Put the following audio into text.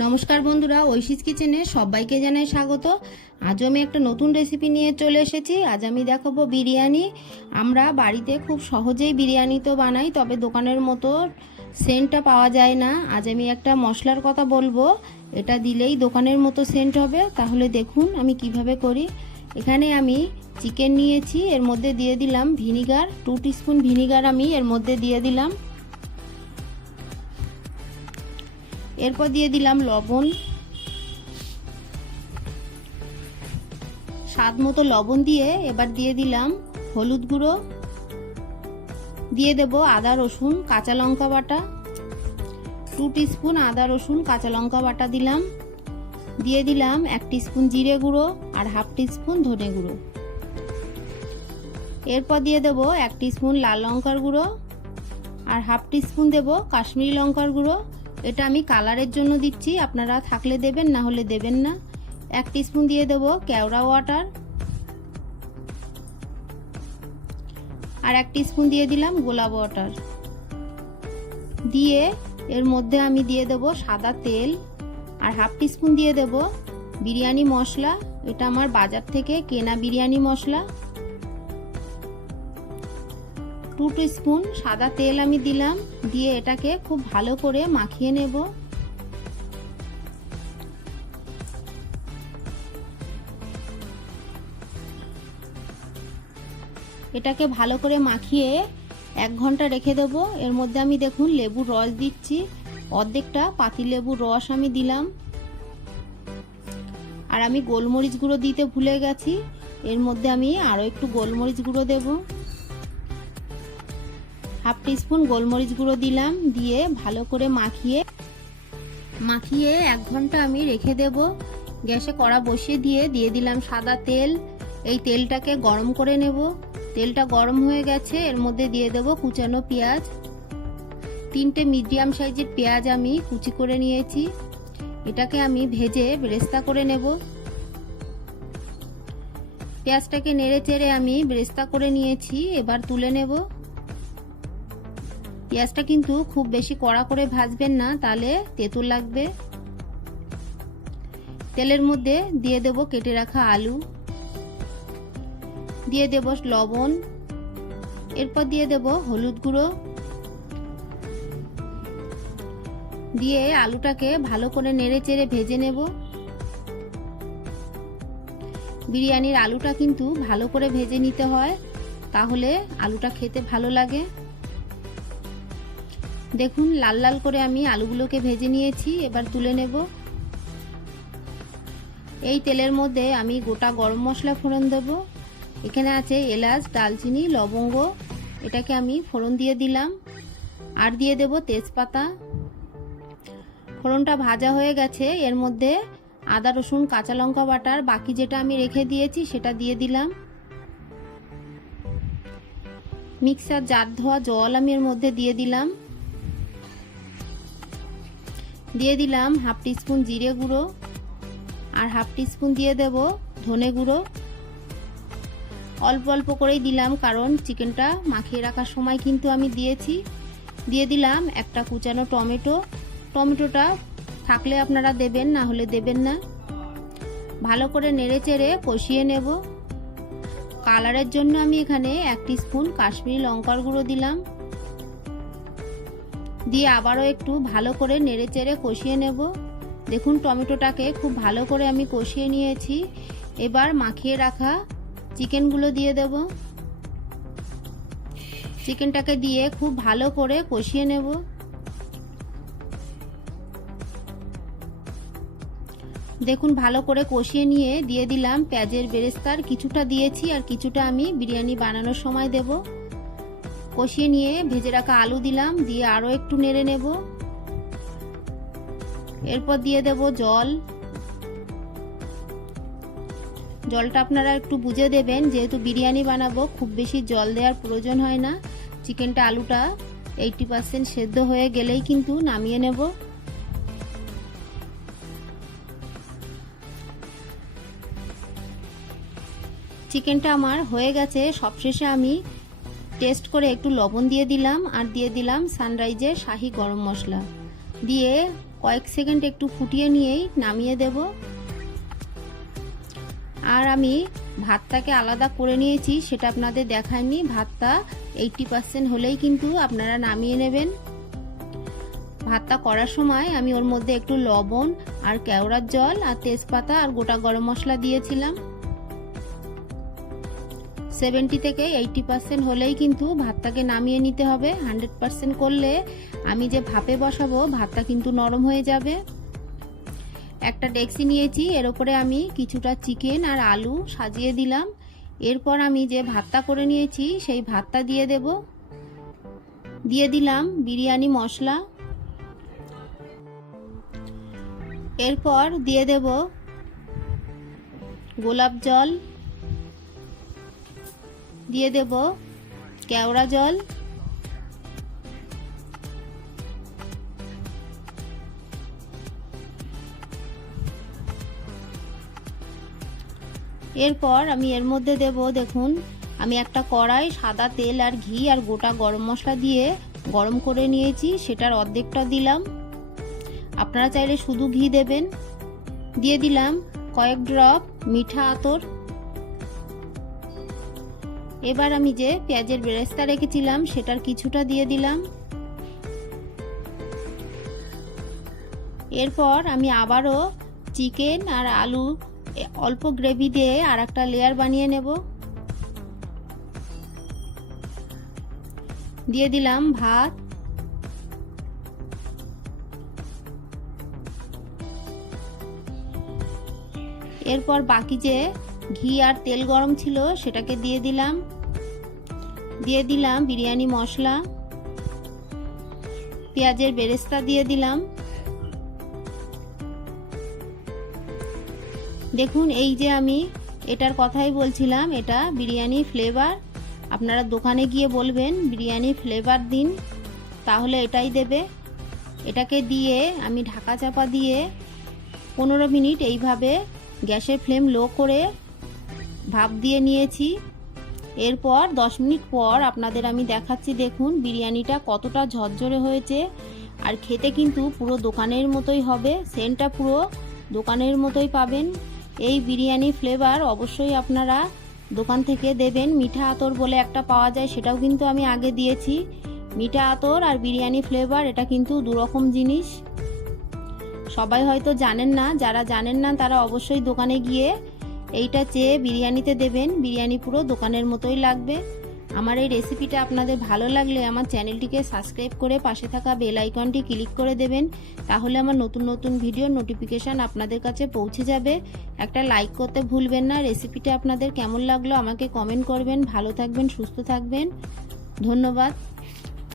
নমস্কার বন্ধুরা, ঐশীজ কিচেনে সবাইকে জানাই স্বাগত। আজ আমি একটা নতুন রেসিপি নিয়ে চলে এসেছি। আজ আমি দেখাবো বিরিয়ানি। আমরা বাড়িতে খুব সহজেই বিরিয়ানি তো বানাই, তবে দোকানের মতো সেন্টটা পাওয়া যায় না। আজ আমি একটা মশলার কথা বলবো, এটা দিলেই দোকানের মতো সেন্ট হবে। তাহলে দেখুন আমি কিভাবে করি। এখানে আমি চিকেন নিয়েছি, এর মধ্যে দিয়ে দিলাম ভিনিগার, 2 টিস্পুন ভিনিগার আমি এর মধ্যে দিয়ে দিলাম। এরপর দিয়ে দিলাম লবণ, স্বাদ মতো লবণ দিয়ে এবার দিয়ে দিলাম হলুদ গুঁড়ো, দিয়ে দেব আদা রসুন কাঁচা লঙ্কা বাটা, 2 টিস্পুন আদা রসুন কাঁচা লঙ্কা বাটা দিলাম। দিয়ে দিলাম 1 টিস্পুন জিরে গুঁড়ো আর 1/2 টিস্পুন ধনে গুঁড়ো। এরপর দিয়ে দেব 1 টিস্পুন লাল লঙ্কার গুঁড়ো আর 1/2 টিস্পুন দেব কাশ্মীরি লঙ্কার গুঁড়ো। এটা আমি কালারের জন্য দিচ্ছি, আপনারা থাকলে দেবেন, না হলে দেবেন না। 1 টিস্পুন দিয়ে দেব কেওড়া ওয়াটার আর 1 টিস্পুন দিয়ে দিলাম গোলাপ ওয়াটার। দিয়ে এর মধ্যে আমি দিয়ে দেব সাদা তেল আর 1/2 টিস্পুন দিয়ে দেব বিরিয়ানি মশলা। এটা আমার বাজার থেকে কেনা বিরিয়ানি মশলা। 2 টিস্পুন সাদা তেল আমি দিলাম, দিয়ে এটাকে খুব ভালো করে মাখিয়ে নেব। এটাকে ভালো করে মাখিয়ে 1 ঘন্টা রেখে দেব। এর মধ্যে আমি দেখুন লেবুর রস দিচ্ছি, অর্ধেকটা পাতি লেবুর রস আমি দিলাম। আর আমি গোলমরিচ গুঁড়ো দিতে ভুলে গেছি, এর মধ্যে আমি আরও একটু গোলমরিচ গুঁড়ো দেব। 1/2 টিস্পুন গোলমরিচ গুঁড়ো দিলাম, দিয়ে ভালো করে মাখিয়ে 1 ঘন্টা আমি রেখে দেব। গ্যাসে কড়া বসিয়ে দিয়ে দিলাম সাদা তেল। এই তেলটাকে গরম করে নেব। তেলটা গরম হয়ে গেছে, এর মধ্যে দিয়ে দেব কুচানো পেঁয়াজ। 3টে মিডিয়াম সাইজের পেঁয়াজ আমি কুচি করে নিয়েছি। এটাকে আমি ভেজে বেরেস্তা করে নেব। পেঁয়াজটাকে নেড়ে চেড়ে আমি বেরেস্তা করে নিয়েছি, এবার তুলে নেব। পেঁয়াজটা কিন্তু খুব বেশি কড়া করে ভাজবেন না, তাহলে তেতো লাগবে। তেলের মধ্যে দিয়ে দেব কেটে রাখা আলু, দিয়ে দেব লবণ, এরপর দিয়ে দেব হলুদ গুঁড়ো, দিয়ে আলুটাকে ভালো করে নেড়ে চেড়ে ভেজে নেব। বিরিয়ানির আলুটা কিন্তু ভালো করে ভেজে নিতে হয়, তাহলে আলুটা খেতে ভালো লাগে। দেখুন লাল লাল করে আমি আলুগুলোকে ভেজে নিয়েছি, এবার তুলে নেব। এই তেলের মধ্যে আমি গোটা গরম মশলা ফোড়ন দেব। এখানে আছে এলাচ, দালচিনি, লবঙ্গ, এটাকে আমি ফোড়ন দিয়ে দিলাম। আর দিয়ে দেব তেজপাতা। ফোড়নটা ভাজা হয়ে গেছে, এর মধ্যে আদা রসুন কাঁচা লঙ্কা বাটার বাকি যেটা আমি রেখে দিয়েছি সেটা দিয়ে দিলাম। মিক্সার জার ধোয়া জল আমি এর মধ্যে দিয়ে দিলাম। দিয়ে দিলাম 1/2 টিস্পুন জিরে গুঁড়ো আর 1/2 টিস্পুন দিয়ে দেব ধনে গুঁড়ো। অল্প অল্প করেই দিলাম, কারণ চিকেনটা মাখিয়ে রাখার সময় কিন্তু আমি দিয়েছি। দিয়ে দিলাম একটা কুচানো টমেটো। টমেটোটা থাকলে আপনারা দেবেন, না হলে দেবেন না। ভালো করে নেড়ে চেড়ে কষিয়ে নেব। কালারের জন্য আমি এখানে 1 টিস্পুন কাশ্মীরি লঙ্কার গুঁড়ো দিলাম। দিয়ে আবারও একটু ভালো করে নেড়ে চেড়ে কষিয়ে নেব। দেখুন টমেটোটাকে খুব ভালো করে আমি কষিয়ে নিয়েছি। এবার মাখিয়ে রাখা চিকেনগুলো দিয়ে দেব। চিকেনটাকে দিয়ে খুব ভালো করে কষিয়ে নেব। দেখুন ভালো করে কষিয়ে নিয়ে দিয়ে দিলাম পেঁয়াজের বেরেস্তার, কিছুটা দিয়েছি আর কিছুটা আমি বিরিয়ানি বানানোর সময় দেব। কষিয়ে নিয়ে ভেজে রাখা আলু দিলাম, দিয়ে আরও একটু নেড়ে নেব। এরপর দিয়ে দেব জল। জলটা আপনারা একটু বুঝে দেবেন, যেহেতু বিরিয়ানি বানাবো খুব বেশি জল দেওয়ার প্রয়োজন হয় না। চিকেনটা আলুটা 80% সেদ্ধ হয়ে গেলেই কিন্তু নামিয়ে নেব। চিকেনটা আমার হয়ে গেছে। সবশেষে আমি টেস্ট করে একটু লবণ দিয়ে দিলাম আর দিয়ে দিলাম সানরাইজের শাহি গরম মশলা। দিয়ে কয়েক সেকেন্ড একটু ফুটিয়ে নিয়েই নামিয়ে দেব। আর আমি ভাতটাকে আলাদা করে নিয়েছি, সেটা আপনাদের দেখাইনি। ভাতটা 80% হলেই কিন্তু আপনারা নামিয়ে নেবেন। ভাতটা করার সময় আমি ওর মধ্যে একটু লবণ আর কেওড়ার জল আর তেজপাতা আর গোটা গরম মশলা দিয়েছিলাম। 70 থেকে 80% হলেই কিন্তু ভাতটাকে নামিয়ে নিতে হবে। 100% করলে আমি যে ভাপে বসাবো ভাতটা কিন্তু নরম হয়ে যাবে। একটা ডেকচি নিয়েছি, এর উপরে আমি কিছুটা চিকেন আর আলু সাজিয়ে দিলাম। এরপর আমি যে ভাতটা করে নিয়েছি সেই ভাতটা দিয়ে দেব। দিয়ে দিলাম বিরিয়ানি মশলা। এরপর দিয়ে দেব গোলাপ জল, দিয়ে দেব কেওড়া জল, এরপর আমি এর মধ্যে দেব, দেখুন আমি একটা কড়াই সাদা তেল আর ঘি আর গোটা গরম মশলা দিয়ে গরম করে নিয়েছি, সেটার অর্ধেকটা দিলাম। আপনারা চাইলে শুধু ঘি দেবেন। দিয়ে দিলাম কয়েক ড্রপ মিঠা আতর। এবার আমি যে পেঁয়াজের বেরেস্তা রেখেছিলাম সেটার কিছুটা দিয়ে দিলাম। এরপর আমি আবারও চিকেন আর আলু অল্প গ্রেভি দিয়ে আর একটা লেয়ার বানিয়ে নেব। দিয়ে দিলাম ভাত। এরপর বাকি যে ঘি আর তেল গরম ছিল সেটাকে দিয়ে দিলাম। দিয়ে দিলাম বিরিয়ানি মশলা, পেঁয়াজের বেরেস্তা দিয়ে দিলাম। দেখুন এই যে আমি এটার কথাই বলছিলাম, এটা বিরিয়ানি ফ্লেভার। আপনারা দোকানে গিয়ে বলবেন বিরিয়ানি ফ্লেভার দিন, তাহলে এটাই দেবে। এটাকে দিয়ে আমি ঢাকা চাপা দিয়ে 15 মিনিট এইভাবে গ্যাসের ফ্লেম লো করে ভাপ দিয়ে নিয়েছি। এরপর 10 মিনিট পর আপনাদের আমি দেখাচ্ছি। দেখুন বিরিয়ানিটা কতটা ঝরঝরে হয়েছে, আর খেতে কিন্তু পুরো দোকানের মতোই হবে। সেন্টটা পুরো দোকানের মতোই পাবেন। এই বিরিয়ানি ফ্লেভার অবশ্যই আপনারা দোকান থেকে দেবেন। মিঠা আতর বলে একটা পাওয়া যায়, সেটাও কিন্তু আমি আগে দিয়েছি। মিঠা আতর আর বিরিয়ানি ফ্লেভার এটা কিন্তু দুরকম জিনিস। সবাই হয়তো জানেন না, যারা জানেন না তারা অবশ্যই দোকানে গিয়ে এইটা চেয়ে বিরিয়ানিতে দেবেন। বিরিয়ানি পুরো দোকানের মতোই লাগবে। আমার এই রেসিপিটা আপনাদের ভালো লাগলে আমার চ্যানেলটিকে সাবস্ক্রাইব করে পাশে থাকা বেল আইকনটি ক্লিক করে দেবেন, তাহলে আমার নতুন নতুন ভিডিওর নোটিফিকেশান আপনাদের কাছে পৌঁছে যাবে। একটা লাইক করতে ভুলবেন না। রেসিপিটা আপনাদের কেমন লাগলো আমাকে কমেন্ট করবেন। ভালো থাকবেন, সুস্থ থাকবেন। ধন্যবাদ।